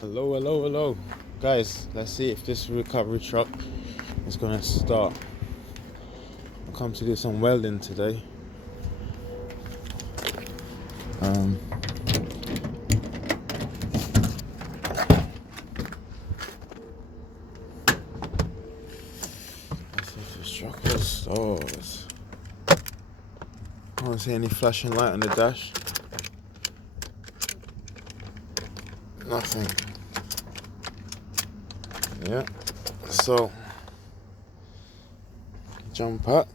Hello, hello, hello. Guys, let's see if this recovery truck is gonna start. I've come to do some welding today. Let's see if this truck will start. I don't see any flashing light on the dash. Nothing. Yeah. So jump out.